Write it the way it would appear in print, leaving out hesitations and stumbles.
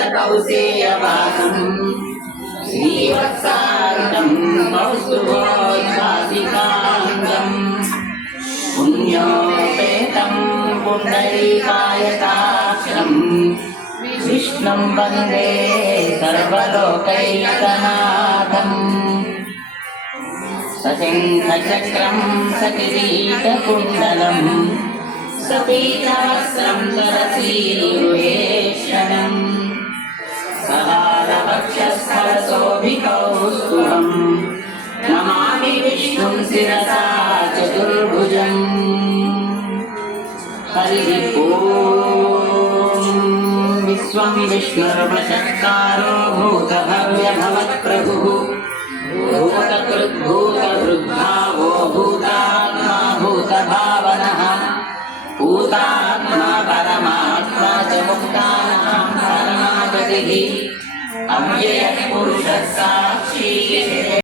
कौसेयवासं श्रीवत्सारितं कौस्तुभोद्भासिकाङ्गं पुण्योपेतं पुण्डरीकायताक्षं विष्णुं वन्दे सर्वलोकैकनाथम् सशङ्खचक्रं सकिरीटकुण्डलं सपीतवस्त्रं सरसीरुहेक्षणम् सहारवक्षस्थलशोभिकौस्तुभं नमामि विष्णुं शिरसा चतुर्भुजम्। हरिः ॐ। विश्वं विष्णुर्वशत्कारो भूतभव्यभवत्प्रभुः भूतकृद्भूतभृद्भावो भूतात्मा भूतभावनः भूतात्मा परमात्मा च मुक्तानां शरणागतिः अव्ययः पुरुषः